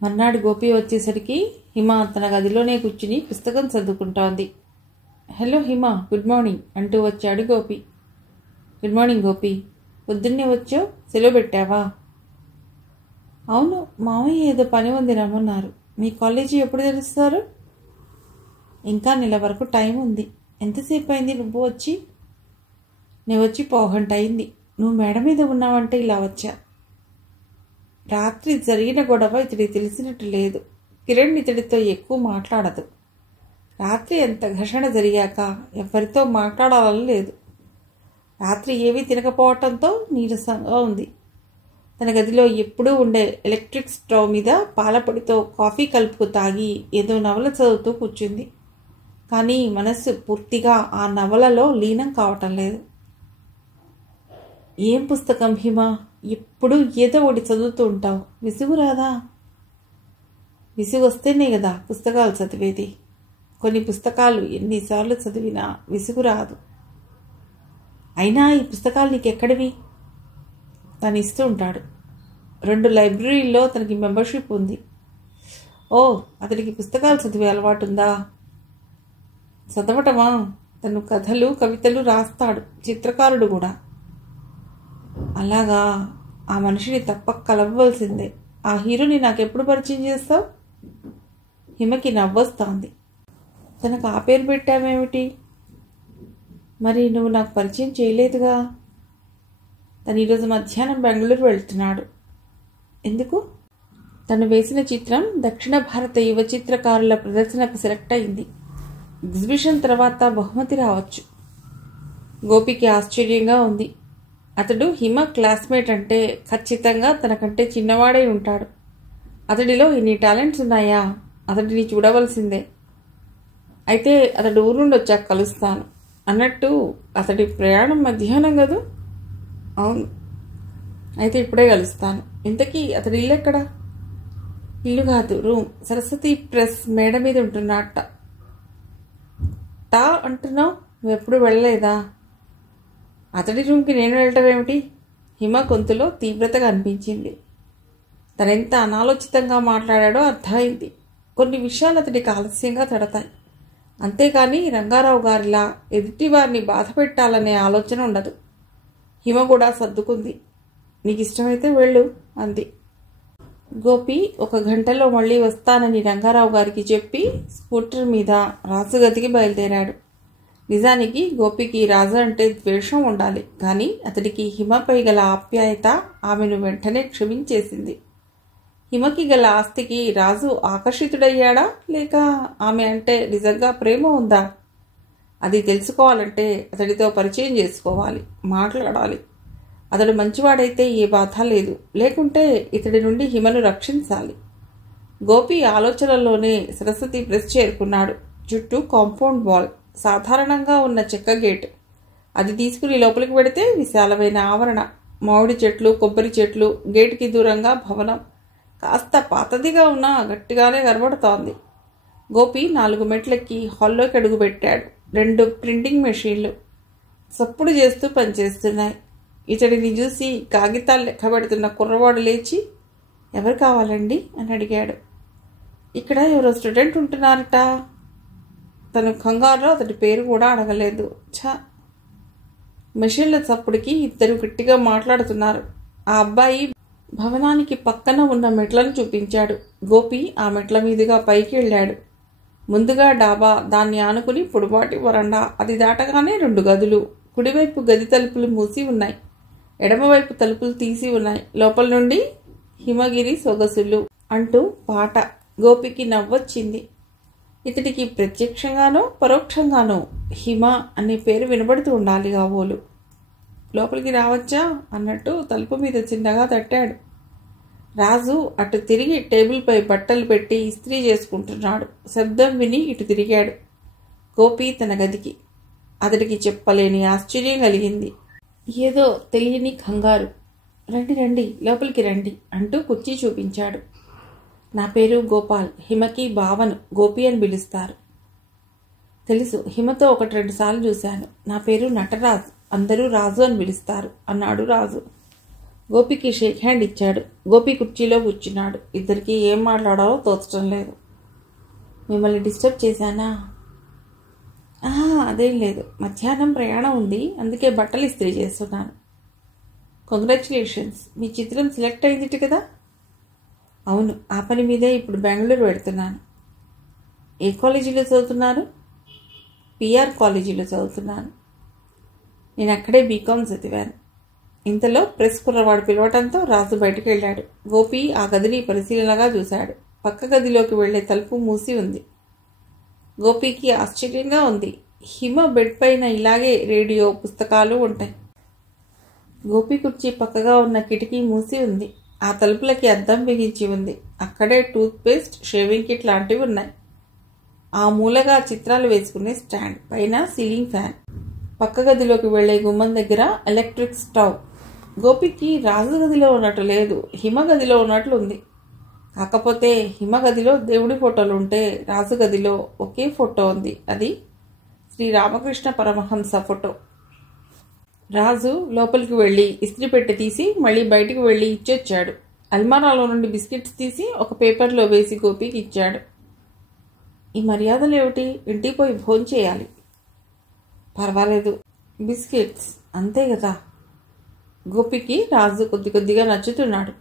మర్నాడు గోపి వచ్చేసరికి హిమ తన గదిలోనే కూర్చుని పుస్తకం చదువుకుంటోంది. హలో హిమ, గుడ్ మార్నింగ్ అంటూ వచ్చాడు గోపి. గుడ్ మార్నింగ్ గోపి, పొద్దున్నే వచ్చావు, సెలవు పెట్టావా? అవును, మామయ్య ఏదో పని ఉంది రమ్మన్నారు. మీ కాలేజీ ఎప్పుడు తెలుస్తారు? ఇంకా నెల వరకు టైం ఉంది. ఎంతసేపు అయింది నువ్వు వచ్చి? నేను వచ్చి పావుగంట అయింది. నువ్వు మేడ మీద ఉన్నావంటే ఇలా వచ్చా. రాత్రి జరిగిన గొడవ ఇతడికి తెలిసినట్టు లేదు. కిరణ్ ఇతడితో ఎక్కువ మాట్లాడదు. రాత్రి ఎంత ఘర్షణ జరిగాక ఎవరితో మాట్లాడాలని లేదు. రాత్రి ఏమీ తినకపోవటంతో నీరసంగా ఉంది. తన గదిలో ఎప్పుడూ ఉండే ఎలక్ట్రిక్ స్టవ్ మీద పాలపొడితో కాఫీ కలుపుకు తాగి ఏదో నవల చదువుతూ కూర్చుంది. కానీ మనస్సు పూర్తిగా ఆ నవలలో లీనం కావటం లేదు. ఏం పుస్తకం హిమ? ఎప్పుడు ఏదో ఒకటి చదువుతూ ఉంటావు, విసుగు రాదా? విసుగు వస్తేనే కదా పుస్తకాలు చదివేది. కొన్ని పుస్తకాలు ఎన్నిసార్లు చదివినా విసుగు రాదు. అయినా ఈ పుస్తకాలు నీకెక్కడివి? తను ఇస్తూ ఉంటాడు. 2 లైబ్రరీల్లో తనకి మెంబర్షిప్ ఉంది. ఓ, అతడికి పుస్తకాలు చదివే అలవాటు ఉందా? చదవటమా? తను కథలు కవితలు రాస్తాడు, చిత్రకారుడు కూడా. అలాగా, ఆ మనిషిని తప్పక కలవవలసిందే. ఆ హీరోని నాకెప్పుడు పరిచయం చేస్తావు? హిమకి నవ్వొస్తోంది. తనకు ఆ పేరు పెట్టావేమిటి? మరి నువ్వు నాకు పరిచయం చేయలేదుగా. తను ఈరోజు మధ్యాహ్నం బెంగళూరు వెళ్తున్నాడు. ఎందుకు? తను వేసిన చిత్రం దక్షిణ భారత యువ చిత్రకారుల ప్రదర్శనకు సెలెక్ట్ అయింది. ఎగ్జిబిషన్ తర్వాత బహుమతి రావచ్చు. గోపికి ఆశ్చర్యంగా ఉంది. అతడు హిమ క్లాస్మేట్ అంటే ఖచ్చితంగా తనకంటే చిన్నవాడై ఉంటాడు. అతడిలో ఇన్ని టాలెంట్స్ ఉన్నాయా? అతడిని చూడవలసిందే. అయితే అతడు ఊరు నుండి వచ్చాక కలుస్తాను. అన్నట్టు అతడి ప్రయాణం మధ్యాహ్నం కదూ? అవును. అయితే ఇప్పుడే కలుస్తాను. ఇంతకీ అతడి ఇల్లు ఎక్కడ? ఇల్లు కాదు, రూమ్. సరస్వతి ప్రెస్ మేడ మీద ఉంటున్నట్ట. టా అంటున్నావు, నువ్వెప్పుడు వెళ్ళలేదా? అతడి రూమ్కి నేను వెళ్ళటం ఏమిటి? హిమ గొంతులో తీవ్రతగా అనిపించింది. తనెంత అనాలోచితంగా మాట్లాడాడో అర్థమైంది. కొన్ని విషయాలు అతడికి ఆలస్యంగా తడతాయి. అంతేకాని రంగారావు గారిలా ఎదుటి వారిని బాధ పెట్టాలనే ఆలోచన ఉండదు. హిమ కూడా సర్దుకుంది. నీకు ఇష్టమైతే వెళ్ళు అంది. గోపి 1 గంటలో మళ్ళీ వస్తానని రంగారావు గారికి చెప్పి స్కూటర్ మీద రాజు గదికి బయలుదేరాడు. నిజానికి గోపికి రాజు అంటే ద్వేషం ఉండాలి, కానీ అతడికి హిమపై గల ఆప్యాయత ఆమెను వెంటనే క్షమించేసింది. హిమకి గల ఆస్తికి రాజు ఆకర్షితుడయ్యాడా, లేక ఆమె అంటే నిజంగా ప్రేమ ఉందా? అది తెలుసుకోవాలంటే అతడితో పరిచయం చేసుకోవాలి, మాట్లాడాలి. అతడు మంచివాడైతే ఏ బాధ లేదు, లేకుంటే ఇతడి నుండి హిమను రక్షించాలి. గోపి ఆలోచనల్లోనే సరస్వతి ప్రెస్ చేరుకున్నాడు. చుట్టూ కాంపౌండ్ వాల్, సాధారణంగా ఉన్న చెక్క గేట్. అది తీసుకుని లోపలికి వెడితే విశాలమైన ఆవరణ, మామిడి చెట్లు, కొబ్బరి చెట్లు, గేటుకి దూరంగా భవనం. కాస్త పాతదిగా ఉన్నా గట్టిగానే కనబడుతోంది. గోపి 4 మెట్లెక్కి హాల్లోకి అడుగుపెట్టాడు. 2 ప్రింటింగ్ మెషీన్లు సప్పుడు చేస్తూ పనిచేస్తున్నాయి. ఇతడిని చూసి కాగితాలు లెక్క పెడుతున్న కుర్రవాడు లేచి, ఎవరు కావాలండి అని అడిగాడు. ఇక్కడ ఎవరో స్టూడెంట్ ఉంటున్నారట. తను కంగారులో అతడి పేరు కూడా అడగలేదు. మెషిన్ల చప్పుడికి ఇద్దరు గట్టిగా మాట్లాడుతున్నారు. ఆ అబ్బాయి భవనానికి పక్కన ఉన్న మెట్లను చూపించాడు. గోపి ఆ మెట్ల మీదుగా పైకి వెళ్ళాడు. ముందుగా డాబా, దాన్ని ఆనుకుని పొడుబాటి వరండా. అది దాటగానే 2 గదులు. కుడివైపు గది తలుపులు మూసి ఉన్నాయి, ఎడమవైపు తలుపులు తీసి ఉన్నాయి. లోపల నుండి హిమగిరి సొగసులు అంటూ పాట. గోపికి నవ్వొచ్చింది. ఇతడికి ప్రత్యక్షంగానో పరోక్షంగానో హిమ అనే పేరు వినబడుతూ ఉండాలి కాబోలు. లోపలికి రావచ్చా అన్నట్టు తలుపు మీద చిన్నగా తట్టాడు. రాజు అటు తిరిగి టేబుల్పై బట్టలు పెట్టి ఇస్త్రీ చేసుకుంటున్నాడు. శబ్దం విని ఇటు తిరిగాడు. గోపి తన గదికి. అతడికి చెప్పలేని ఆశ్చర్యం కలిగింది. ఏదో తెలియని కంగారు. రండి రండి, లోపలికి రండి అంటూ కుర్చీ చూపించాడు. నా పేరు గోపాల్. హిమకి బావను, గోపి అని పిలుస్తారు. తెలుసు, హిమతో 1-2 సార్లు చూశాను. నా పేరు నటరాజు, అందరూ రాజు అని పిలుస్తారు అన్నాడు రాజు. గోపికి షేక్ హ్యాండ్ ఇచ్చాడు. గోపి కుర్చీలో కూర్చున్నాడు. ఇద్దరికి ఏం మాట్లాడాలో తోచడం లేదు. మిమ్మల్ని డిస్టర్బ్ చేశానా? అదేం లేదు. మధ్యాహ్నం ప్రయాణం ఉంది, అందుకే బట్టలు ఇస్త్రీ చేస్తున్నాను. కంగ్రాచులేషన్స్, మీ చిత్రం సెలెక్ట్ అయింది కదా? అవును, ఆ పని మీదే ఇప్పుడు బెంగళూరు వెళ్తున్నాను. ఏ కాలేజీలో చదువుతున్నారు? పిఆర్ కాలేజీలో చదువుతున్నాను. నేను అక్కడే బీకామ్ చదివాను. ఇంతలో ప్రెస్ కుర్రవాడు పిలవటంతో రాజు బయటకు వెళ్ళాడు. గోపి ఆ గదిని పరిశీలనగా చూశాడు. పక్క గదిలోకి వెళ్లే తలుపు మూసి ఉంది. గోపికి ఆశ్చర్యంగా ఉంది. హిమ బెడ్ పైన ఇలాగే రేడియో, పుస్తకాలు ఉంటాయి. గోపి కుర్చీ పక్కగా ఉన్న కిటికీ మూసి ఉంది. ఆ తలుపులకి అద్దం బిగించి ఉంది. అక్కడే టూత్ పేస్ట్, షేవింగ్ కిట్ లాంటివి ఉన్నాయి. ఆ మూలగా చిత్రాలు వేసుకునే స్టాండ్, పైన సీలింగ్ ఫ్యాన్. పక్క గదిలోకి వెళ్లే గుమ్మం దగ్గర ఎలక్ట్రిక్ స్టవ్. గోపికి రాజు గదిలో ఉన్నట్టు లేదు, హిమ గదిలో ఉన్నట్లు ఉంది. కాకపోతే హిమ గదిలో దేవుడి ఫోటోలు ఉంటే రాజు గదిలో ఒకే ఫోటో ఉంది. అది శ్రీ రామకృష్ణ పరమహంస ఫోటో. రాజు లోపలికి వెళ్ళి ఇస్త్రీ పెట్టి తీసి మళ్ళీ బయటికి వెళ్ళి ఇచ్చొచ్చాడు. అల్మారాలో నుండి బిస్కెట్స్ తీసి ఒక పేపర్లో వేసి గోపికి ఇచ్చాడు. ఈ మర్యాదలు ఏమిటి? ఇంటికి పోయి భోంచేయాలి. పర్వాలేదు, బిస్కెట్స్ అంతే కదా. గోపికి రాజు కొద్ది కొద్దిగా నచ్చుతున్నాడు.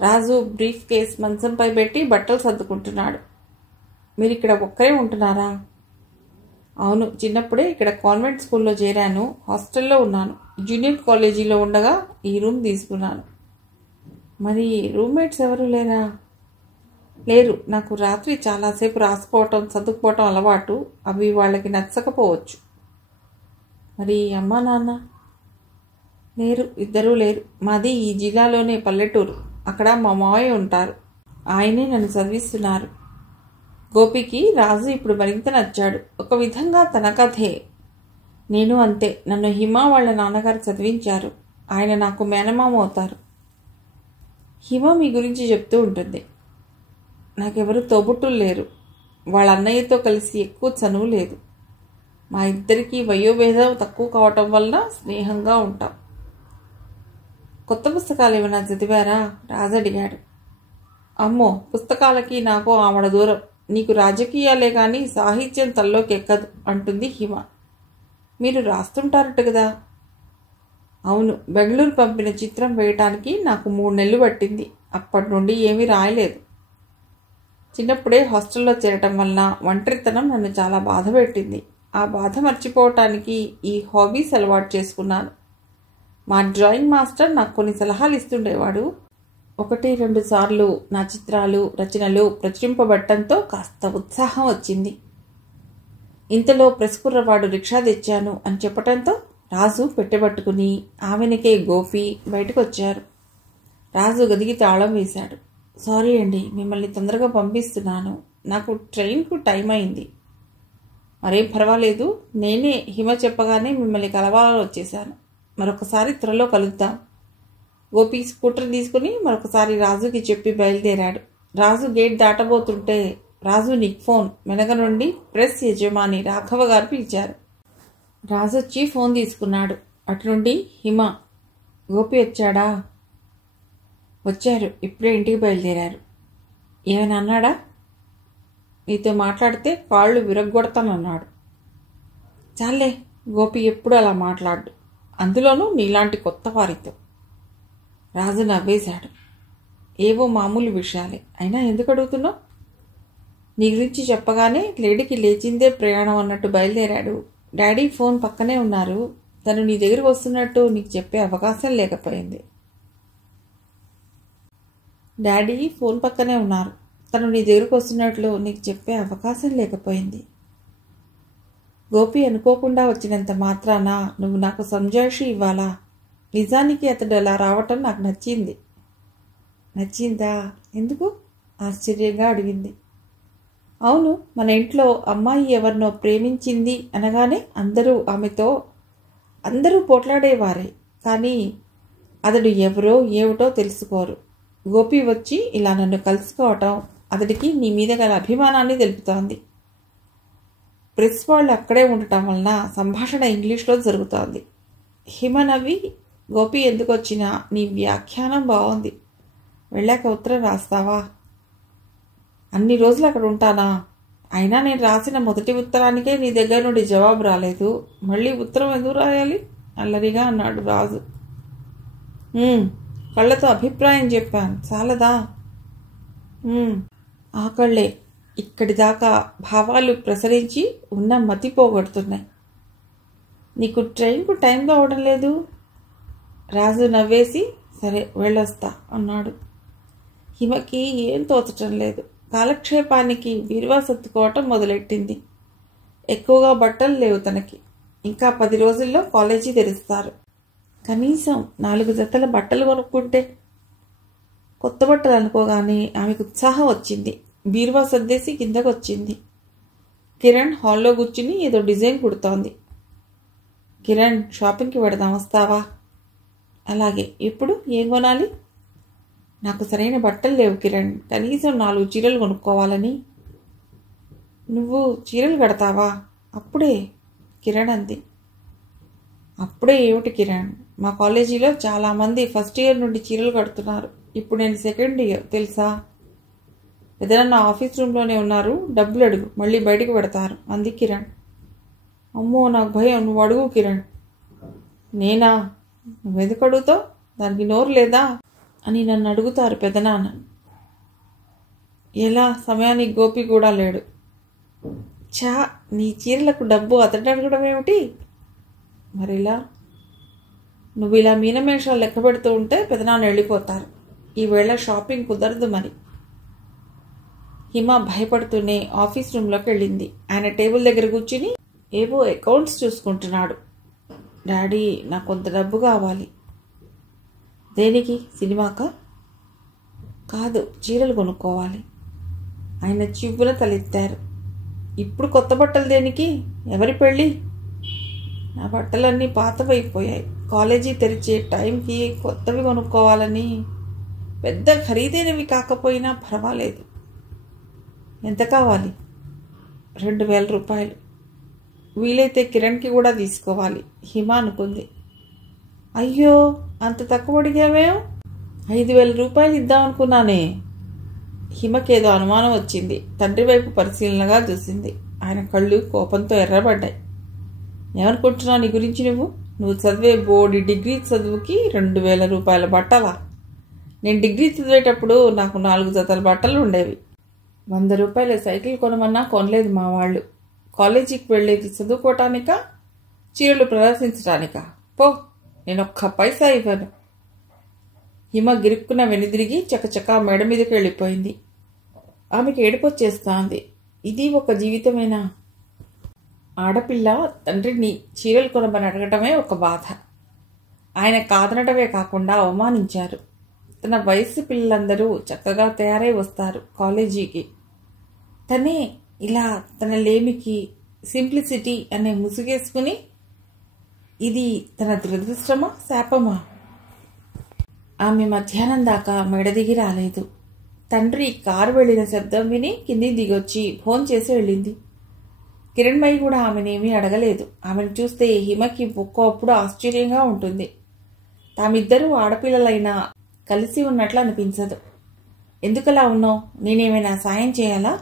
రాజు బ్రీఫ్ కేస్ మంచంపై పెట్టి బట్టలు సర్దుకుంటున్నాడు. మీరు ఇక్కడ ఒక్కరే ఉంటున్నారా? అవును, చిన్నప్పుడే ఇక్కడ కాన్వెంట్ స్కూల్లో చేరాను. హాస్టల్లో ఉన్నాను. జూనియర్ కాలేజీలో ఉండగా ఈ రూమ్ తీసుకున్నాను. మరి రూమ్మేట్స్ ఎవరు లేరా? లేరు. నాకు రాత్రి చాలాసేపు రాసుకోవటం, చదువుకోవటం అలవాటు. అవి వాళ్ళకి నచ్చకపోవచ్చు. మరి అమ్మా నాన్న? లేరు, ఇద్దరూ లేరు. మాది ఈ జిల్లాలోనే పల్లెటూరు. అక్కడ మా మావయ్య ఉంటారు. ఆయనే నన్ను చదివిస్తున్నారు. గోపికి రాజు ఇప్పుడు మరింత నచ్చాడు. ఒక విధంగా తన కథే. నేను అంతే. నన్ను హిమ వాళ్ళ నాన్నగారు చదివించారు. ఆయన నాకు మేనమామ అవుతారు. హిమ మీ గురించి చెప్తూ ఉంటుంది. నాకెవరు తోబుట్టులు లేరు. వాళ్ళ అన్నయ్యతో కలిసి ఎక్కువ చనువు లేదు. మా ఇద్దరికీ వయోభేదం తక్కువ కావటం వలన స్నేహంగా ఉంటాం. కొత్త పుస్తకాలు ఏమైనా చదివారా? రాజు అడిగాడు. అమ్మో, పుస్తకాలకి నాకు ఆవిడ దూరం. నీకు రాజకీయాలే కానీ సాహిత్యం తల్లోకి ఎక్కదు అంటుంది హిమ. మీరు రాస్తుంటారట కదా? అవును, బెంగళూరు పంపిన చిత్రం వేయటానికి నాకు 3 నెలలు పట్టింది. అప్పటి నుండి ఏమీ రాయలేదు. చిన్నప్పుడే హాస్టల్లో చేరటం వలన ఒంటరితనం నన్ను చాలా బాధ పెట్టింది. ఆ బాధ మర్చిపోవటానికి ఈ హాబీస్ అలవాటు చేసుకున్నాను. మా డ్రాయింగ్ మాస్టర్ నాకు కొన్ని సలహాలు ఇస్తుండేవాడు. 1-2 సార్లు నా చిత్రాలు, రచనలు ప్రచురింపబట్టంతో కాస్త ఉత్సాహం వచ్చింది. ఇంతలో ప్రెస్ కుర్రవాడు రిక్షా తెచ్చాను అని చెప్పటంతో రాజు పెట్టెబట్టుకుని ఆమెనకే గోపి బయటకు వచ్చారు. రాజు గదికి తాళం వేశాడు. సారీ అండి, మిమ్మల్ని తొందరగా పంపిస్తున్నాను. నాకు ట్రైన్కు టైం అయింది. మరేం పర్వాలేదు. నేనే హిమ చెప్పగానే మిమ్మల్ని కలవాలని వచ్చేశాను. మరొకసారి త్వరలో కలుద్దాం. గోపి స్కూటర్ తీసుకుని మరొకసారి రాజుకి చెప్పి బయలుదేరాడు. రాజు గేట్ దాటబోతుంటే రాజు నీకు ఫోన్ వెనక నుండి ప్రెస్ యజమాని రాఘవ గారు పిలిచారు. రాజు వచ్చి ఫోన్ తీసుకున్నాడు. అటు నుండి హిమ. గోపి వచ్చాడా? వచ్చారు, ఇప్పుడే ఇంటికి బయలుదేరారు. ఏమైనా అన్నాడా? నీతో మాట్లాడితే కాళ్ళు విరగ్గొడతానన్నాడు. చాలే, గోపి ఎప్పుడు అలా మాట్లాడు, అందులోనూ నీలాంటి కొత్త వారితో. రాజు నవ్వేశాడు. ఏవో మామూలు విషయాలే, అయినా ఎందుకు అడుగుతున్నావు? నీ గురించి చెప్పగానే లేడీకి లేచిందే ప్రయాణం అన్నట్టు బయలుదేరాడు. డాడీ ఫోన్ పక్కనే ఉన్నారు. తను నీ దగ్గరకు వస్తున్నట్టు నీకు చెప్పే అవకాశం లేకపోయింది. డాడీ ఫోన్ పక్కనే ఉన్నారు. తను నీ దగ్గరకు వస్తున్నట్లు నీకు చెప్పే అవకాశం లేకపోయింది. గోపి అనుకోకుండా వచ్చినంత మాత్రాన నువ్వు నాకు సంజాయిషి ఇవ్వాలా? నిజానికి అతడు అలా రావటం నాకు నచ్చింది. నచ్చిందా? ఎందుకు? ఆశ్చర్యంగా అడిగింది. అవును, మన ఇంట్లో అమ్మాయి ఎవరినో ప్రేమించింది అనగానే అందరూ పోట్లాడేవారే, కానీ అతడు ఎవరో ఏమిటో తెలుసుకోరు. గోపి వచ్చి ఇలా నన్ను కలుసుకోవటం అతడికి నీ మీద గల అభిమానాన్ని తెలుపుతోంది. ప్రెస్ వాళ్ళు అక్కడే ఉండటం వలన సంభాషణ ఇంగ్లీష్లో జరుగుతోంది. హిమ నవ్వి గోపి ఎందుకు వచ్చినా నీ వ్యాఖ్యానం బాగుంది. వెళ్ళాక ఉత్తరం రాస్తావా? అన్ని రోజులు అక్కడ ఉంటానా? అయినా నేను రాసిన మొదటి ఉత్తరానికే నీ దగ్గర నుండి జవాబు రాలేదు. మళ్ళీ ఉత్తరం ఎందుకు రాయాలి? అల్లరిగా అన్నాడు రాజు. కళ్ళతో అభిప్రాయం చెప్పాను, చాలదా? ఆ కళ్ళే ఇక్కడి దాకా భావాలు ప్రసరించి ఉన్న మతి పోగొడుతున్నాయి. నీకు ట్రైన్కు టైం కావడం లేదు. రాజు నవ్వేసి సరే వెళ్ళొస్తా అన్నాడు. హిమకి ఏం తోచటం లేదు. కాలక్షేపానికి బీరువా సర్దుకోవటం మొదలెట్టింది. ఎక్కువగా బట్టలు లేవు తనకి. ఇంకా 10 రోజుల్లో కాలేజీ తెరుస్తారు. కనీసం 4 జతల బట్టలు కొనుక్కుంటే. కొత్త బట్టలు అనుకోగానే ఆమెకు ఉత్సాహం వచ్చింది. బీరువా సర్దేసి కిందకు వచ్చింది. కిరణ్ హాల్లో కూర్చుని ఏదో డిజైన్ కుడుతోంది. కిరణ్, షాపింగ్కి వెడదాం, వస్తావా? అలాగే. ఇప్పుడు ఏం కొనాలి? నాకు సరైన బట్టలు లేవు కిరణ్. కనీసం 4 చీరలు కొనుక్కోవాలని. నువ్వు చీరలు కడతావా? అప్పుడే కిరణ్ అంది. అప్పుడే ఏమిటి కిరణ్? మా కాలేజీలో చాలామంది ఫస్ట్ ఇయర్ నుండి చీరలు కడుతున్నారు. ఇప్పుడు నేను సెకండ్ ఇయర్, తెలుసా? ఏదైనా ఆఫీస్ రూమ్లోనే ఉన్నారు. డబ్బులు అడుగు, మళ్ళీ బయటికి పెడతారు అంది కిరణ్. అమ్మో, నాకు భయం. నువ్వు అడుగు కిరణ్. నేనా? నువ్వెందుకు అడుగుతావు? దానికి నోరు లేదా అని నన్ను అడుగుతారు పెదనాన్న. ఎలా? సమయానికి గోపి కూడా లేడు. చా, నీ చీరలకు డబ్బు అతడు అడగడం ఏమిటి? మరిలా నువ్వు ఇలా మీనమేషాలు లెక్క పెడుతూ ఉంటే పెదనాన్న వెళ్ళిపోతారు. ఈవేళ షాపింగ్ కుదరదు మరి. హిమ భయపడుతూనే ఆఫీస్ రూమ్లోకి వెళ్ళింది. ఆయన టేబుల్ దగ్గర కూర్చుని ఏవో అకౌంట్స్ చూసుకుంటున్నాడు. డాడీ, నాకు కొంత డబ్బు కావాలి. దేనికి? సినిమాకా? కాదు, చీరలు కొనుక్కోవాలి. ఆయన చివ్వున తలెత్తారు. ఇప్పుడు కొత్త బట్టలు దేనికి? ఎవరి పెళ్ళి? నా బట్టలన్నీ పాతవైపోయాయి. కాలేజీ తెరిచే టైంకి కొత్తవి కొనుక్కోవాలని. పెద్ద ఖరీదైనవి కాకపోయినా పర్వాలేదు. ఎంత కావాలి? 2000 రూపాయలు. వీలైతే కిరణ్కి కూడా తీసుకోవాలి, హిమ అనుకుంది. అయ్యో, అంత తక్కువ అడిగావేం? 5000 రూపాయలు ఇద్దామనుకున్నానే. హిమకేదో అనుమానం వచ్చింది. తండ్రి వైపు పరిశీలనగా చూసింది. ఆయన కళ్ళు కోపంతో ఎర్రబడ్డాయి. ఏమనుకుంటున్నావు నీ గురించి? నువ్వు చదివే బోర్డు డిగ్రీ చదువుకి 2000 రూపాయల బట్టలా? నేను డిగ్రీ చదివేటప్పుడు నాకు 4 జతల బట్టలు ఉండేవి. 100 రూపాయల సైకిల్ కొనమన్నా కొనలేదు మా వాళ్ళు. కాలేజీకి వెళ్ళేది చదువుకోవటానికా, చీరలు ప్రదర్శించటానికా? పో, నేను ఒక్క పైసా ఇవ్వను. హిమ గిరుక్కున వెనుదిరిగి చకచకా మేడ మీదకి వెళ్ళిపోయింది. ఆమెకి ఏడుపొచ్చేస్తోంది. ఇది ఒక జీవితమేనా? ఆడపిల్ల తండ్రిని చీరలు కొనమని అడగటమే ఒక బాధ. ఆయన కాదనటమే కాకుండా అవమానించారు. తన వయసు పిల్లలందరూ చక్కగా తయారై వస్తారు కాలేజీకి. తనే ఇలా తన లేమికి సింప్లిసిటీ అనే ముసుగేసుకుని. ఇది తన దురదృష్టమా, శాపమా? ఆమె మధ్యాహ్నం దాకా మెడ దిగి రాలేదు. తండ్రి కారు వెళ్ళిన శబ్దం విని కింది దిగొచ్చి భోంచేసి వెళ్ళింది. కిరణ్మయి కూడా ఆమెనేమీ అడగలేదు. ఆమెను చూస్తే హిమకి ఒక్కోప్పుడు ఆశ్చర్యంగా ఉంటుంది. తామిద్దరూ ఆడపిల్లలైనా కలిసి ఉన్నట్లు అనిపించదు. ఎందుకలా ఉన్నావు? నేనేమైనా సాయం చేయాలా?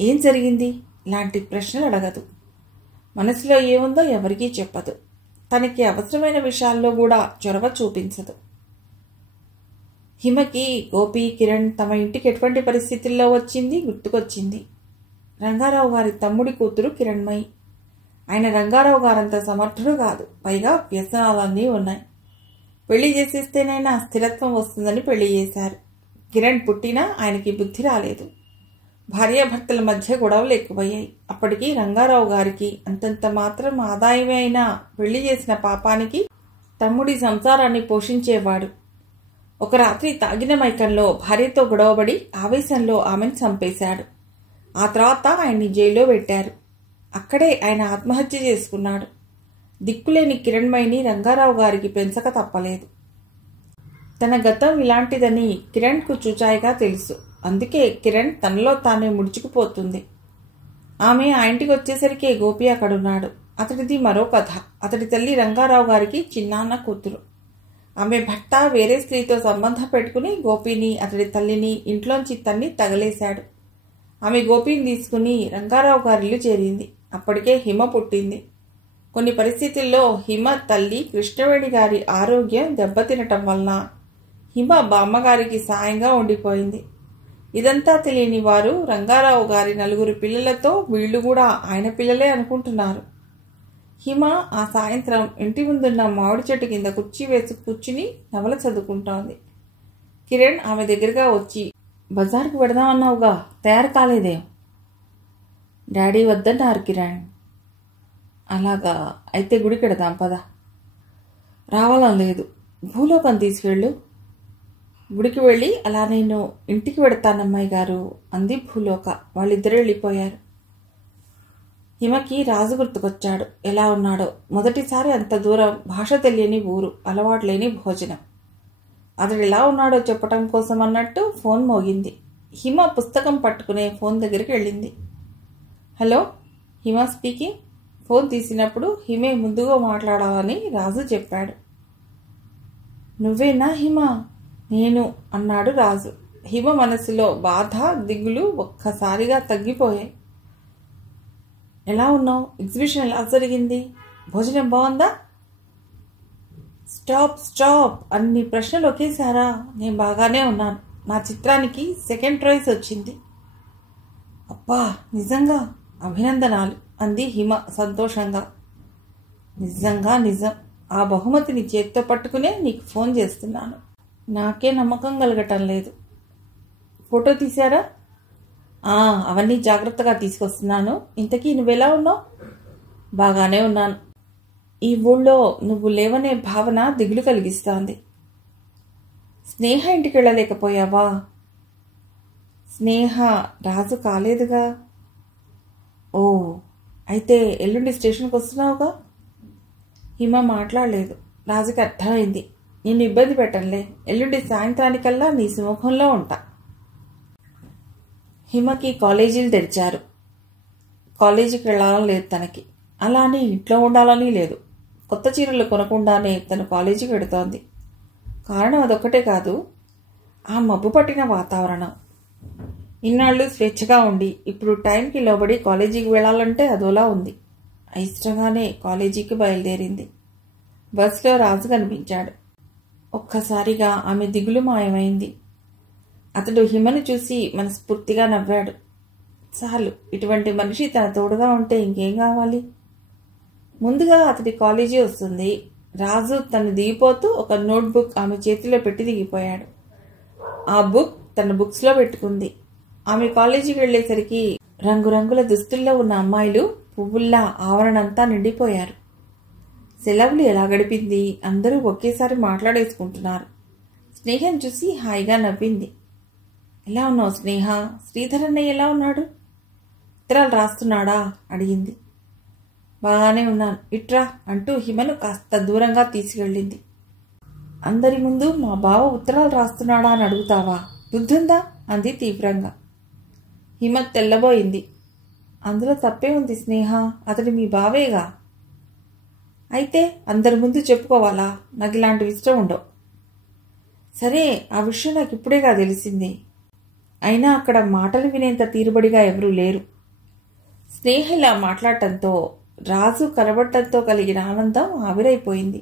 ఏం జరిగింది? లాంటి ప్రశ్నలు అడగదు. మనసులో ఏముందో ఎవరికీ చెప్పదు. తనకి అవసరమైన విషయాల్లో కూడా చొరవ చూపించదు. హిమకి గోపి, కిరణ్ తమ ఇంటికి ఎటువంటి పరిస్థితుల్లో వచ్చింది గుర్తుకొచ్చింది. రంగారావు గారి తమ్ముడి కూతురు కిరణ్మయి. ఆయన రంగారావు గారంత సమర్థుడు కాదు. పైగా వ్యసనాలన్నీ ఉన్నాయి. పెళ్లి చేసేస్తేనైనా స్థిరత్వం వస్తుందని పెళ్లి చేశారు. కిరణ్ పుట్టినా ఆయనకి బుద్ధి రాలేదు. భార్యాభర్తల మధ్య గొడవలు ఎక్కువయ్యాయి. అప్పటికి రంగారావు గారికి అంతంత మాత్రం ఆదాయమే అయినా పెళ్లి చేసిన పాపానికి తమ్ముడి సంసారాన్ని పోషించేవాడు. ఒక రాత్రి తాగిన మైకంలో భార్యతో గొడవబడి ఆవేశంలో ఆమెను చంపేశాడు. ఆ తర్వాత ఆయన్ని జైల్లో పెట్టారు. అక్కడే ఆయన ఆత్మహత్య చేసుకున్నాడు. దిక్కులేని కిరణ్మయిని రంగారావు గారికి పెంచక తప్పలేదు. తన గతం ఇలాంటిదని కిరణ్కు చూచాయిగా తెలుసు. అందుకే కిరణ్ తనలో తానే ముడుచుకుపోతుంది. ఆమె ఆ ఇంటికి వచ్చేసరికి గోపి అక్కడున్నాడు. అతడిది మరో కథ. అతడి తల్లి రంగారావు గారికి చిన్నాన్న కూతురు. ఆమె భర్త వేరే స్త్రీతో సంబంధం పెట్టుకుని గోపిని, అతడి తల్లిని ఇంట్లోంచి తన్ని తగలేశాడు. ఆమె గోపిని తీసుకుని రంగారావు గారిల్లు చేరింది. అప్పటికే హిమ పుట్టింది. కొన్ని పరిస్థితుల్లో హిమ తల్లి కృష్ణవేణి గారి ఆరోగ్యం దెబ్బతినటం వలన హిమ బామ్మగారికి సాయంగా ఉండిపోయింది. ఇదంతా తెలియని వారు రంగారావు గారి 4 పిల్లలతో వీళ్లు కూడా ఆయన పిల్లలే అనుకుంటున్నారు. హిమ ఆ సాయంత్రం ఇంటి ముందున్న మామిడి చెట్టు కింద కుర్చీ వేసి కూర్చుని నవల చదువుకుంటోంది. కిరణ్ ఆమె దగ్గరగా వచ్చి, బజార్కు పెడదామన్నావుగా, తయారు కాలేదేం? డాడీ వద్దన్నారు కిరణ్. అలాగా, అయితే గుడికి వెడదాం పద. రావాలని లేదు, భూలోకం తీసుకెళ్ళు. గుడికి వెళ్ళి అలా నేను ఇంటికి వెడతానమ్మాయి గారు అంది భూలోక. వాళ్ళిద్దరూ వెళ్ళిపోయారు. హిమకి రాజు గుర్తుకొచ్చాడు. ఎలా ఉన్నాడో. మొదటిసారి అంత దూరం, భాష తెలియని ఊరు, అలవాటు లేని భోజనం. అతడు ఎలా ఉన్నాడో చెప్పటం కోసం అన్నట్టు ఫోన్ మోగింది. హిమ పుస్తకం పట్టుకునే ఫోన్ దగ్గరికి వెళ్ళింది. హలో, హిమ స్పీకింగ్. ఫోన్ తీసినప్పుడు హిమే ముందుగా మాట్లాడాలని రాజు చెప్పాడు. నువ్వేనా హిమ? నేను అన్నాడు రాజు. హిమ మనసులో బాధ, దిగులు ఒక్కసారిగా తగ్గిపోయాయి. ఎలా ఉన్నావు? ఎగ్జిబిషన్ ఎలా జరిగింది? భోజనం బాగుందా? స్టాప్ స్టాప్, అన్ని ప్రశ్నలు ఒకేసారా? నేను బాగానే ఉన్నాను. నా చిత్రానికి సెకండ్ ప్రైజ్ వచ్చింది. అబ్బా, నిజంగా? అభినందనాలు అంది హిమ సంతోషంగా. నిజంగా నిజం. ఆ బహుమతిని చేత్తో పట్టుకునే నీకు ఫోన్ చేస్తున్నాను. నాకే నమ్మకం కలగటం లేదు. ఫోటో తీశారా? అవన్నీ జాగ్రత్తగా తీసుకొస్తున్నాను. ఇంతకీ నువ్వెలా ఉన్నావు? బాగానే ఉన్నాను. ఈ ఊళ్ళో నువ్వు లేవనే భావన దిగులు కలిగిస్తోంది. స్నేహ ఇంటికి వెళ్ళలేకపోయావా? స్నేహ రాజు కాలేదుగా. ఓ, అయితే ఎల్లుండి స్టేషన్కి వస్తున్నావుగా? హిమ మాట్లాడలేదు. రాజుకి అర్థమైంది. నిన్ను ఇబ్బంది పెట్టంలే, ఎల్లుండి సాయంత్రానికల్లా నీ సుముఖంలో ఉంటా. హిమకి కాలేజీలు తెరిచారు. కాలేజీకి వెళ్ళాలని లేదు తనకి. అలానే ఇంట్లో ఉండాలని లేదు. కొత్త చీరలు కొనకుండానే తను కాలేజీకి వెడుతోంది. కారణం అదొక్కటే కాదు, ఆ మబ్బు పట్టిన వాతావరణం. ఇన్నాళ్ళు స్వేచ్ఛగా ఉండి ఇప్పుడు టైంకి లోబడి కాలేజీకి వెళ్ళాలంటే అదోలా ఉంది. అయిష్టంగానే కాలేజీకి బయలుదేరింది. బస్సులో రాజు కనిపించాడు. ఒక్కసారిగా ఆమె దిగులు మాయమైంది. అతడు హిమను చూసి మనస్ఫూర్తిగా నవ్వాడు. చాలు, ఇటువంటి మనిషి తన తోడుగా ఉంటే ఇంకేం కావాలి? ముందుగా అతడి కాలేజీ వస్తుంది. రాజు తను దిగిపోతూ ఒక నోట్బుక్ ఆమె చేతిలో పెట్టి దిగిపోయాడు. ఆ బుక్ తన బుక్స్లో పెట్టుకుంది. ఆమె కాలేజీకి వెళ్లేసరికి రంగురంగుల దుస్తుల్లో ఉన్న అమ్మాయిలు పువ్వుల్లా ఆవరణంతా నిండిపోయారు. సెలవులు ఎలా గడిపింది? అందరూ ఒకేసారి మాట్లాడేసుకుంటున్నారు. స్నేహను చూసి హాయిగా నవ్వింది. ఎలా ఉన్నావు స్నేహ? శ్రీధర్ అన్నయ్య ఎలా ఉన్నాడు? ఉత్తరాలు రాస్తున్నాడా అడిగింది. బాగానే ఉన్నాను, ఇట్రా అంటూ హిమను కాస్త దూరంగా తీసుకెళ్ళింది. అందరి ముందు మా బావ ఉత్తరాలు రాస్తున్నాడా అని అడుగుతావా? బుద్ధుందా అంది తీవ్రంగా. హిమ తెల్లబోయింది. అందులో తప్పే ఉంది స్నేహ, అతడు మీ బావేగా. అయితే అందరి ముందు చెప్పుకోవాలా? నాకు ఇలాంటివి ఇష్టం ఉండవు. సరే, ఆ విషయం నాకు ఇప్పుడేగా తెలిసింది. అయినా అక్కడ మాటలు వినేంత తీరుబడిగా ఎవరూ లేరు. స్నేహ ఇలా మాట్లాడటంతో రాజు కనబడటంతో కలిగిన ఆనందం ఆవిరైపోయింది.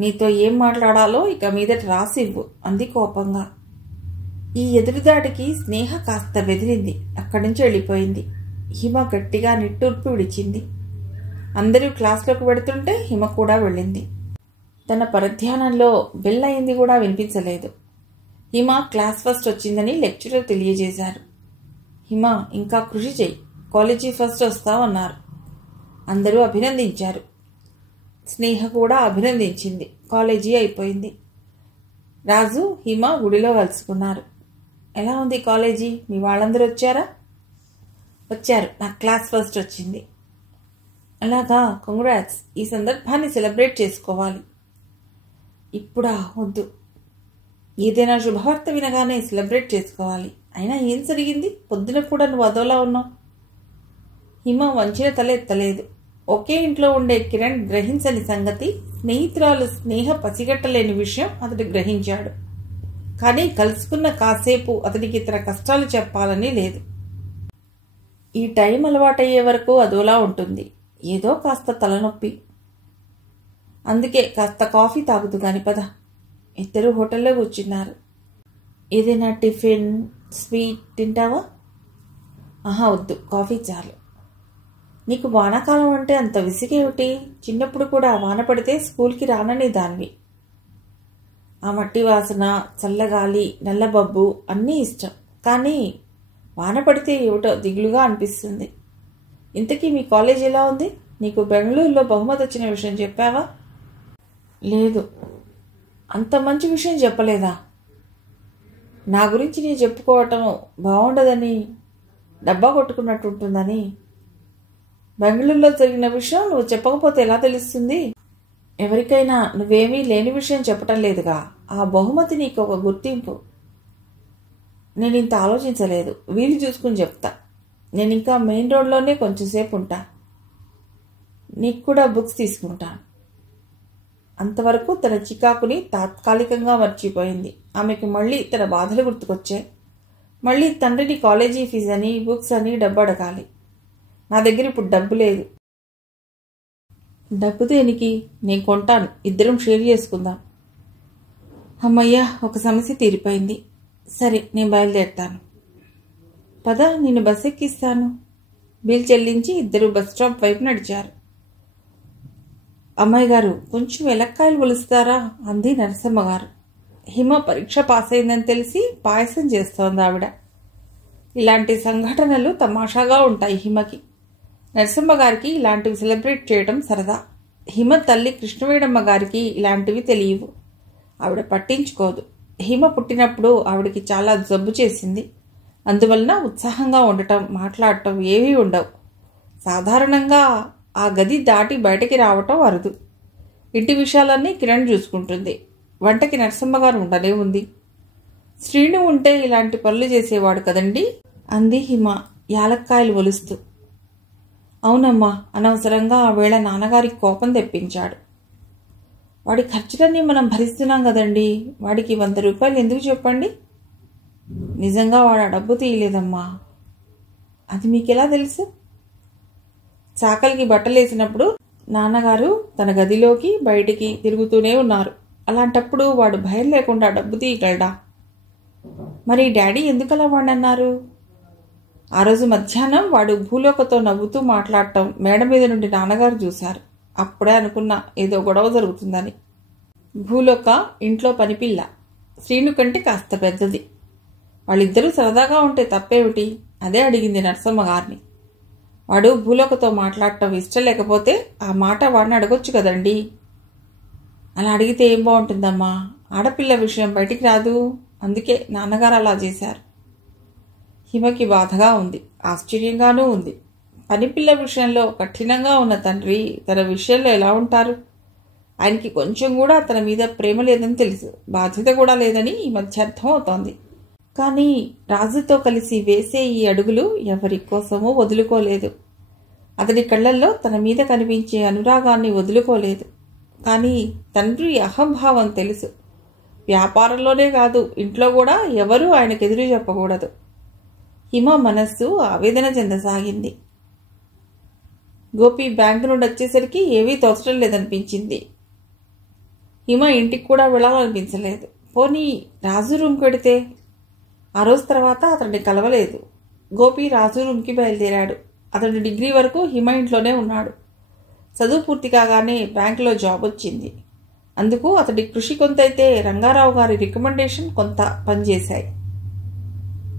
నీతో ఏం మాట్లాడాలో ఇక మీదట రాసివ్వు అంది కోపంగా. ఈ ఎదురుదాటికి స్నేహ కాస్త బెదిరింది. అక్కడి నుంచి వెళ్ళిపోయింది. హిమ గట్టిగా నిట్టూర్పు విడిచింది. అందరూ క్లాస్లోకి వెడుతుంటే హిమ కూడా వెళ్ళింది. తన పరధ్యానంలో బెల్ అయింది కూడా వినిపించలేదు. హిమ క్లాస్ ఫస్ట్ వచ్చిందని లెక్చరర్ తెలియజేశారు. హిమ, ఇంకా కృషి చెయ్యి, కాలేజీ ఫస్ట్ వస్తావన్నారు. అందరూ అభినందించారు. స్నేహ కూడా అభినందించింది. కాలేజీ అయిపోయింది. రాజు, హిమ గుడిలో కలుసుకున్నారు. ఎలా ఉంది కాలేజీ? మీ వాళ్ళందరూ వచ్చారా? వచ్చారు, నా క్లాస్ ఫస్ట్ వచ్చింది. అలాగా, కంగ్రాట్స్. ఈ సందర్భాన్ని సెలబ్రేట్ చేసుకోవాలి. ఇప్పుడా? వద్దు. ఏదైనా శుభవార్త వినగానే సెలబ్రేట్ చేసుకోవాలి. అయినా ఏం జరిగింది? పొద్దున కూడా నువ్వు అదోలా ఉన్నావు. హిమ వంచిన తల ఎత్తలేదు. ఒకే ఇంట్లో ఉండే కిరణ్ గ్రహించని సంగతి స్నేహితురాలు స్నేహ పసిగట్టలేని విషయం అతడు గ్రహించాడు. కానీ కలుసుకున్న కాసేపు అతడికి తన కష్టాలు చెప్పాలని లేదు. ఈ టైం అలవాటయ్యే వరకు అదోలా ఉంటుంది, ఏదో కాస్త తలనొప్పి. అందుకే కాస్త కాఫీ తాగుతూ కాని పద. ఇద్దరు హోటల్లో కూర్చున్నారు. ఏదైనా టిఫిన్ స్వీట్ తింటావా? ఆహా వద్దు, కాఫీ చాలు. నీకు వానాకాలం అంటే అంత విసిగేమిటి? చిన్నప్పుడు కూడా వాన పడితే స్కూల్కి రానని దానివి. ఆ మట్టి వాసన, చల్లగాలి, నల్లబబ్బు అన్నీ ఇష్టం. కానీ వాన పడితే ఏమిటో దిగులుగా అనిపిస్తుంది. ఇంతకీ మీ కాలేజ్ ఎలా ఉంది? నీకు బెంగళూరులో బహుమతి వచ్చిన విషయం చెప్పావా? లేదు. అంత మంచి విషయం చెప్పలేదా? నా గురించి నేను చెప్పుకోవటం బాగుండదని, డబ్బా కొట్టుకున్నట్టుంటుందని. బెంగళూరులో జరిగిన విషయం నువ్వు చెప్పకపోతే ఎలా తెలుస్తుంది? ఎవరికైనా నువ్వేమీ లేని విషయం చెప్పటం లేదుగా. ఆ బహుమతి నీకు ఒక గుర్తింపు. నేను ఇంత ఆలోచించలేదు, వీలు చూసుకుని చెప్తా. నేను ఇంకా మెయిన్ రోడ్లోనే కొంచెంసేపు ఉంటా. నీకు కూడా బుక్స్ తీసుకుంటాను. అంతవరకు తన చికాకుని తాత్కాలికంగా మర్చిపోయింది. ఆమెకు మళ్ళీ తన బాధలు గుర్తుకొచ్చాయి. మళ్ళీ తండ్రిని కాలేజీ ఫీజు అని, బుక్స్ అని డబ్బు అడగాలి. నా దగ్గర ఇప్పుడు డబ్బు లేదు. డబ్బు దేనికి? నేను కొంటాను, ఇద్దరం షేర్ చేసుకుందాం. అమ్మయ్యా, ఒక సమస్య తీరిపోయింది. సరే, నేను బయలుదేరుతాను. పద, నేను బస్ ఎక్కిస్తాను. బిల్ చెల్లించి ఇద్దరు బస్ స్టాప్ వైపు నడిచారు. అమ్మాయి గారు, కొంచెం ఎలక్కాయలు ఒలుస్తారా? అంది నరసమ్మ గారు. హిమ పరీక్ష పాస్ అయిందని తెలిసి పాయసం చేస్తోంది ఆవిడ. ఇలాంటి సంఘటనలు తమాషాగా ఉంటాయి హిమకి. నరసమ్మ గారికి ఇలాంటివి సెలబ్రేట్ చేయడం సరదా. హిమ తల్లి కృష్ణవేణమ్మ గారికి ఇలాంటివి తెలియవు. ఆవిడ పట్టించుకోదు. హిమ పుట్టినప్పుడు ఆవిడకి చాలా జబ్బు చేసింది. అందువలన ఉత్సాహంగా ఉండటం, మాట్లాడటం ఏవీ ఉండవు. సాధారణంగా ఆ గది దాటి బయటకి రావటం అరుదు. ఇంటి విషయాలన్నీ కిరణ్ చూసుకుంటుంది. వంటకి నరసమ్మ గారు ఉండనే ఉంది. శ్రీను ఉంటే ఇలాంటి పనులు చేసేవాడు కదండి, అంది హిమ యాలక్కాయలు ఒలుస్తూ. అవునమ్మా, అనవసరంగా ఆ వేళ నాన్నగారికి కోపం తెప్పించాడు. వాడి ఖర్చులన్నీ మనం భరిస్తున్నాం కదండి, వాడికి 100 రూపాయలు ఎందుకు చెప్పండి? నిజంగా వాడు ఆ డబ్బు తీయలేదమ్మా. అది మీకెలా తెలుసు? చాకలికి బట్టలేసినప్పుడు నాన్నగారు తన గదిలోకి బయటికి తిరుగుతూనే ఉన్నారు. అలాంటప్పుడు వాడు భయం లేకుండా డబ్బు తీయగలడా? మరి డాడీ ఎందుకలా వాడన్నారు? ఆ రోజు మధ్యాహ్నం వాడు భూలోకతో నవ్వుతూ మాట్లాడటం మేడ మీద నుండి నాన్నగారు చూశారు. అప్పుడే అనుకున్నా ఏదో గొడవ జరుగుతుందని. భూలోక ఇంట్లో పనిపిల్ల, శ్రీను కంటే కాస్త పెద్దది. వాళ్ళిద్దరూ సరదాగా ఉంటే తప్పేమిటి? అదే అడిగింది నరసమ్మ గారిని. వాడు భూలోకతో మాట్లాడటం ఇష్టం లేకపోతే ఆ మాట వాడిని అడగొచ్చు కదండి. అలా అడిగితే ఏం బాగుంటుందమ్మా? ఆడపిల్ల విషయం బయటికి రాదు. అందుకే నాన్నగారు అలా చేశారు. హిమకి బాధగా ఉంది, ఆశ్చర్యంగానూ ఉంది. పనిపిల్ల విషయంలో కఠినంగా ఉన్న తండ్రి తన విషయంలో ఎలా ఉంటారు? ఆయనకి కొంచెం కూడా తన మీద ప్రేమ లేదని తెలుసు, బాధ్యత కూడా లేదని ఈ మధ్య అర్థం అవుతోంది. కానీ రాజుతో కలిసి వేసే ఈ అడుగులు ఎవరి కోసమో వదులుకోలేదు. అతడి కళ్లల్లో తన మీద కనిపించే అనురాగాన్ని వదులుకోలేదు. కానీ తండ్రి అహంభావం తెలుసు. వ్యాపారంలోనే కాదు, ఇంట్లో కూడా ఎవరూ ఆయనకు ఎదురు చెప్పకూడదు. హిమ మనస్సు ఆవేదన చెందసాగింది. గోపి బ్యాంకు నుండి వచ్చేసరికి ఏవీ తోచడం లేదనిపించింది. హిమ ఇంటికి కూడా వెళ్ళాలనిపించలేదు. పోనీ రాజు రూమ్కి వెడితే? ఆ రోజు తర్వాత అతడిని కలవలేదు. గోపి రాజు రూమ్కి బయలుదేరాడు. అతడు డిగ్రీ వరకు హిమ ఇంట్లోనే ఉన్నాడు. చదువు పూర్తి కాగానే బ్యాంకులో జాబ్ వచ్చింది. అందుకు అతడి కృషి కొంతైతే రంగారావు గారి రికమెండేషన్ కొంత పనిచేశాయి.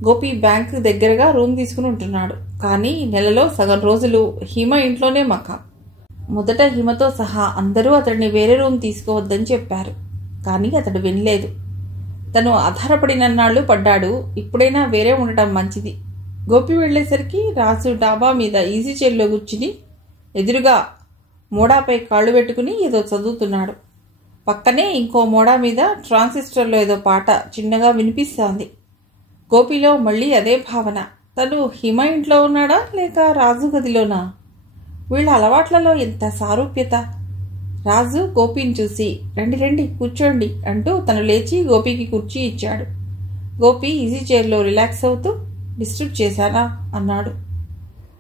గోపి బ్యాంకు దగ్గరగా రూమ్ తీసుకుని ఉంటున్నాడు. కానీ నెలలో సగం రోజులు హిమ ఇంట్లోనే మకా. మొదట హిమతో సహా అందరూ అతడిని వేరే రూమ్ తీసుకోవద్దని చెప్పారు. కానీ అతడు వినలేదు. తను ఆధారపడినన్నాళ్లు పడ్డాడు, ఇప్పుడైనా వేరే ఉండటం మంచిది. గోపి వెళ్లేసరికి రాజు డాబా మీద ఈజీ చైర్లో కూర్చుని ఎదురుగా మోడాపై కాళ్ళు పెట్టుకుని ఏదో చదువుతున్నాడు. పక్కనే ఇంకో మోడా మీద ట్రాన్సిస్టర్లో ఏదో పాట చిన్నగా వినిపిస్తోంది. గోపిలో మళ్ళీ అదే భావన. తను హిమ ఇంట్లో ఉన్నాడా లేక రాజు గదిలోనా? వీళ్ళ అలవాట్లలో ఎంత సారూప్యత! రాజు గోపిని చూసి రండి రండి కూర్చోండి అంటూ తను లేచి గోపికి కుర్చీ ఇచ్చాడు. గోపి ఈజీ చైర్లో రిలాక్స్ అవుతూ డిస్టర్బ్ చేశానా అన్నాడు.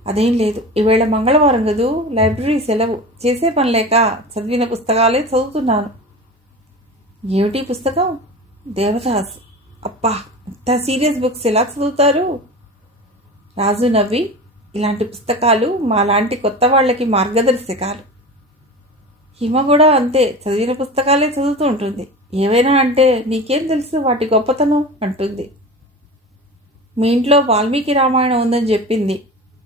అదేం లేదు, ఈవేళ మంగళవారం కదూ, లైబ్రరీ సెలవు, చేసే పని లేక చదివిన పుస్తకాలే చదువుతున్నాను. ఏమిటి పుస్తకం? దేవదాస్. అబ్బా, ఇంత సీరియస్ బుక్స్ ఎలా చదువుతారు? రాజు నవ్వి, ఇలాంటి పుస్తకాలు మాలాంటి కొత్త వాళ్ళకి మార్గదర్శకాలు. హిమ కూడా అంతే, చదివిన పుస్తకాలే చదువుతూ ఉంటుంది. ఏవైనా అంటే నీకేం తెలుసు వాటి గొప్పతనం అంటుంది. మీ ఇంట్లో వాల్మీకి రామాయణం ఉందని చెప్పింది.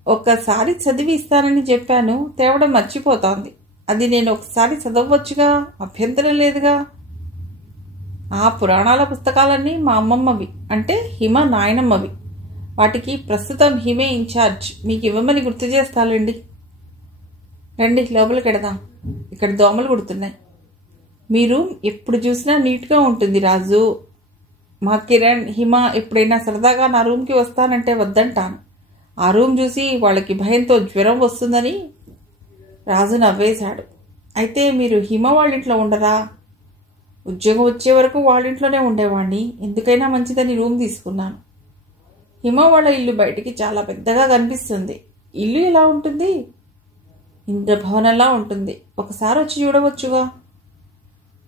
ఒక్కసారి చదివి ఇస్తానని చెప్పాను, తేవడం మర్చిపోతోంది. అది నేను ఒకసారి చదవచ్చుగా, అభ్యంతరం లేదుగా. ఆ పురాణాల పుస్తకాలన్నీ మా అమ్మమ్మవి, అంటే హిమ నాయనమ్మవి. వాటికి ప్రస్తుతం హిమే ఇన్ఛార్జ్. మీకు ఇవ్వమని గుర్తు చేస్తాలండి. రండి లోపలికి వెడదాం, ఇక్కడ దోమలు కుడుతున్నాయి. మీ రూమ్ ఎప్పుడు చూసినా నీట్గా ఉంటుంది రాజు. మా కిరణ్, హిమ ఎప్పుడైనా సరదాగా నా రూమ్కి వస్తానంటే వద్దంటాను. ఆ రూమ్ చూసి వాళ్ళకి భయంతో జ్వరం వస్తుందని. రాజు నవ్వేశాడు. అయితే మీరు హిమ వాళ్ళింట్లో ఉండరా? ఉద్యోగం వచ్చే వరకు వాళ్ళింట్లోనే ఉండేవాణ్ణి. ఎందుకైనా మంచిదని రూమ్ తీసుకున్నాను. హిమ వాళ్ళ ఇల్లు బయటికి చాలా పెద్దగా కనిపిస్తుంది. ఇల్లు ఎలా ఉంటుంది? ఇంద్రభవనంలా ఉంటుంది. ఒకసారి వచ్చి చూడవచ్చుగా.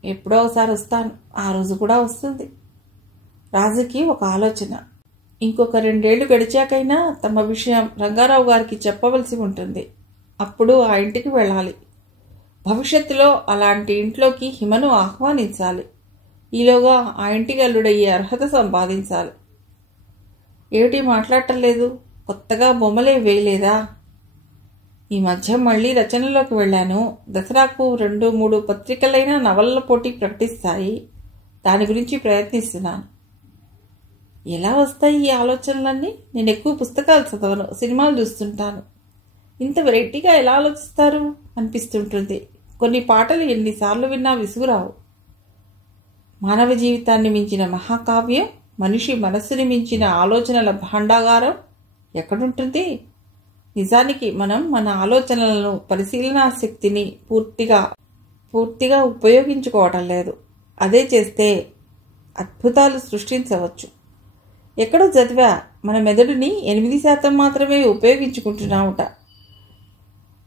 ఎప్పుడో ఒకసారి వస్తాను, ఆ రోజు కూడా వస్తుంది. రాజుకి ఒక ఆలోచన. ఇంకొక 2 ఏళ్లు గడిచాకైనా తమ విషయం రంగారావు గారికి చెప్పవలసి ఉంటుంది. అప్పుడు ఆ ఇంటికి వెళ్ళాలి. భవిష్యత్తులో అలాంటి ఇంట్లోకి హిమను ఆహ్వానించాలి. ఈలోగా ఆ ఇంటికి అల్లుడయ్యే అర్హత సంపాదించాలి. ఏమిటి మాట్లాడటం లేదు? కొత్తగా బొమ్మలే వేయలేదా? ఈ మధ్య మళ్ళీ రచనలోకి వెళ్ళాను. దసరాకు 2-3 పత్రికలైన నవలల పోటీ ప్రకటిస్తాయి. దాని గురించి ప్రయత్నిస్తున్నాను. ఎలా వస్తాయి ఈ ఆలోచనలన్నీ? నేను ఎక్కువ పుస్తకాలు చదవను, సినిమాలు చూస్తుంటాను. ఇంత వెరైటీగా ఎలా ఆలోచిస్తారు అనిపిస్తుంటుంది. కొన్ని పాటలు ఎన్నిసార్లు విన్నా విసుగురావు. మానవ జీవితాన్ని మించిన మహాకావ్యం, మనిషి మనస్సుని మించిన ఆలోచనల భాండాగారం ఎక్కడుంటుంది? నిజానికి మనం మన ఆలోచనలను, పరిశీలనా శక్తిని పూర్తిగా ఉపయోగించుకోవటం లేదు. అదే చేస్తే అద్భుతాలు సృష్టించవచ్చు. ఎక్కడో చదివా, మన మెదడుని 8% మాత్రమే ఉపయోగించుకుంటున్నాముట.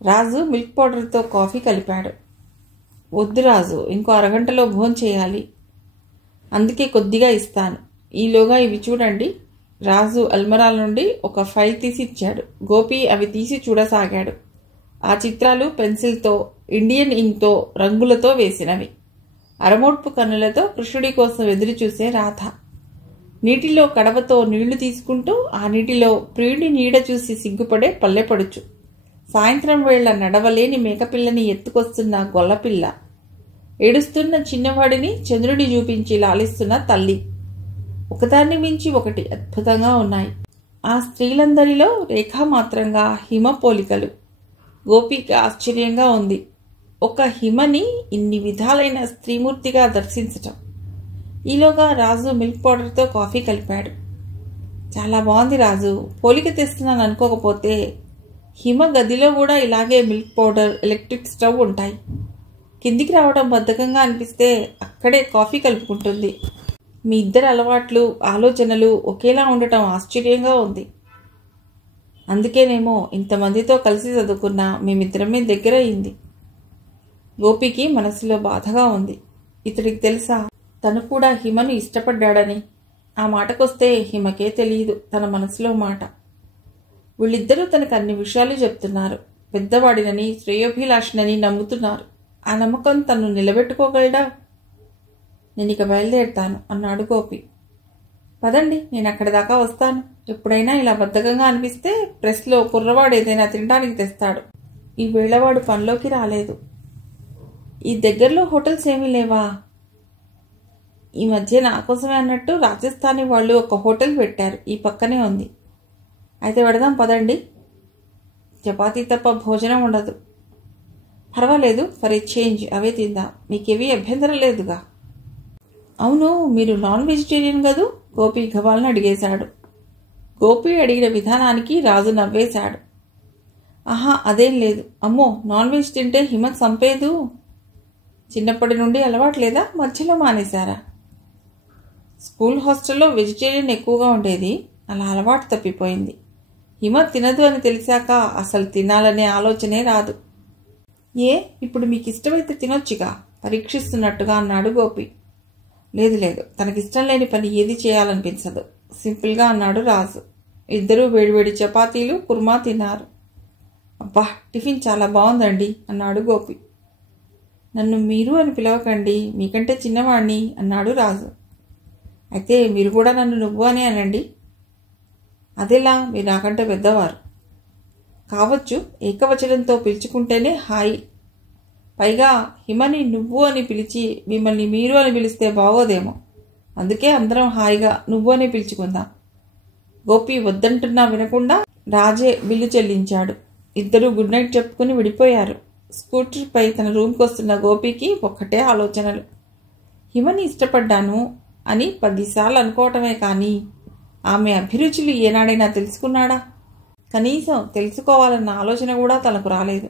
రాజు మిల్క్ పౌడర్తో కాఫీ కలిపాడు. వద్దు రాజు, ఇంకో అరగంటలో భోంచేయాలి. అందుకే కొద్దిగా ఇస్తాను. ఈలోగా ఇవి చూడండి. రాజు అల్మరాల నుండి ఒక ఫైల్ తీసి ఇచ్చాడు. గోపి అవి తీసి చూడసాగాడు. ఆ చిత్రాలు పెన్సిల్తో, ఇండియన్ ఇంక్తో, రంగులతో వేసినవి. అరమోడ్పు కన్నులతో కృష్ణుడి కోసం ఎదురు చూసే రాధ. నీటిలో కడవతో నీళ్లు తీసుకుంటూ ఆ నీటిలో ప్రియుడి నీడ చూసి సిగ్గుపడే పల్లెపడుచు. సాయంత్రం వేళ నడవలేని మేకపిల్లని ఎత్తుకొస్తున్న గొల్లపిల్ల. ఏడుస్తున్న చిన్నవాడిని చంద్రుడి చూపించి లాలిస్తున్న తల్లి. ఒకదాన్ని మించి ఒకటి అద్భుతంగా ఉన్నాయి. ఆ స్త్రీలందరిలో రేఖామాత్రంగా హిమ పోలికలు. గోపికి ఆశ్చర్యంగా ఉంది. ఒక హిమని ఇన్ని విధాలైన స్త్రీమూర్తిగా దర్శించటం. ఈలోగా రాజు మిల్క్ పౌడర్తో కాఫీ కలిపాడు. చాలా బాగుంది రాజు. పోలిక తెస్తున్నాను అనుకోకపోతే హిమ గదిలో కూడా ఇలాగే మిల్క్ పౌడర్, ఎలక్ట్రిక్ స్టవ్ ఉంటాయి. కిందికి రావడం బద్ధకంగా అనిపిస్తే అక్కడే కాఫీ కలుపుకుంటుంది. మీ ఇద్దరి అలవాట్లు, ఆలోచనలు ఒకేలా ఉండటం ఆశ్చర్యంగా ఉంది. అందుకేనేమో ఇంతమందితో కలిసి చదువుకున్నా మేమిద్దరమే దగ్గర అయింది. గోపికి మనసులో బాధగా ఉంది. ఇతడికి తెలుసా తను కూడా హిమను ఇష్టపడ్డాడని? ఆ మాటకొస్తే హిమకే తెలియదు తన మనసులో మాట. వీళ్ళిద్దరూ తనకు అన్ని విషయాలు చెప్తున్నారు. పెద్దవాడినని, శ్రేయోభిలాషినని నమ్ముతున్నారు. ఆ నమ్మకం తను నిలబెట్టుకోగలడా? నేను ఇక బయలుదేరుతాను అన్నాడు గోపి. పదండి, నేను అక్కడి దాకా వస్తాను. ఎప్పుడైనా ఇలా బద్ధకంగా అనిపిస్తే ప్రెస్లో కుర్రవాడు ఏదైనా తినడానికి తెస్తాడు. ఈ వేళవాడు పనిలోకి రాలేదు. ఈ దగ్గరలో హోటల్స్ ఏమీ లేవా? ఈ మధ్య నా కోసమే అన్నట్టు రాజస్థానీ వాళ్ళు ఒక హోటల్ పెట్టారు. ఈ పక్కనే ఉంది. అయితే వెడదాం పదండి. చపాతీ తప్ప భోజనం ఉండదు. పర్వాలేదు, ఫర్ ఏ చేంజ్ అవే తిందాం. మీకేవీ అభ్యంతరం లేదుగా? అవును, మీరు నాన్ వెజిటేరియన్ కదూ? గోపి గవాలను అడిగేశాడు. గోపి అడిగిన విధానానికి రాజు నవ్వేశాడు. ఆహా, అదేం లేదు. అమ్మో, నాన్ వెజ్ తింటే హిమ చంపేదు. చిన్నప్పటి నుండి అలవాట్లేదా, మధ్యలో మానేశారా? స్కూల్ హాస్టల్లో వెజిటేరియన్ ఎక్కువగా ఉండేది, అలా అలవాటు తప్పిపోయింది. హిమ తినదు అని తెలిసాక అసలు తినాలనే ఆలోచనే రాదు. ఇప్పుడు మీకు ఇష్టమైతే తినొచ్చుగా, పరీక్షిస్తున్నట్టుగా అన్నాడు గోపి. లేదు, తనకిష్టం లేని పని ఏది చేయాలనిపించదు, సింపుల్గా అన్నాడు రాజు. ఇద్దరూ వేడివేడి చపాతీలు, కుర్మా తిన్నారు. అబ్బా, టిఫిన్ చాలా బాగుందండి అన్నాడు గోపి. నన్ను మీరు అని పిలవకండి, మీకంటే చిన్నవాణ్ణి అన్నాడు రాజు. అయితే మీరు కూడా నన్ను నువ్వు అని అనండి. అదెలా, మీరు నాకంటే పెద్దవారు. కావచ్చు, ఏకవచనంతో పిలుచుకుంటేనే హాయి. పైగా హిమని నువ్వు అని పిలిచి మిమ్మల్ని మీరు అని పిలిస్తే బాగోదేమో, అందుకే అందరం హాయిగా నువ్వు అని పిలుచుకుందాం. గోపి వద్దంటున్నా వినకుండా రాజే బిల్లు చెల్లించాడు. ఇద్దరూ గుడ్ నైట్ చెప్పుకుని విడిపోయారు. స్కూటర్పై తన రూమ్కి వస్తున్న గోపికి ఒక్కటే ఆలోచనలు. హిమని ఇష్టపడ్డాను అని 10 సార్లు అనుకోవటమే కానీ ఆమె అభిరుచులు ఏనాడైనా తెలుసుకున్నాడా? కనీసం తెలుసుకోవాలన్న ఆలోచన కూడా తనకు రాలేదు.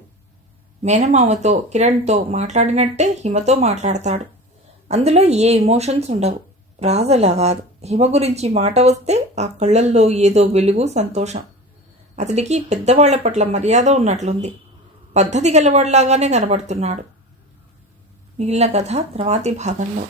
మేనమామతో, కిరణ్తో మాట్లాడినట్టే హిమతో మాట్లాడతాడు. అందులో ఏ ఎమోషన్స్ ఉండవు. రాజు అలా కాదు. హిమ గురించి మాట వస్తే ఆ కళ్ళల్లో ఏదో వెలుగు, సంతోషం. అతడికి పెద్దవాళ్ల పట్ల మర్యాద ఉన్నట్లుంది. పద్ధతి గలవాళ్లాగానే కనబడుతున్నాడు. మిగిలిన కథ తర్వాతి భాగంలో.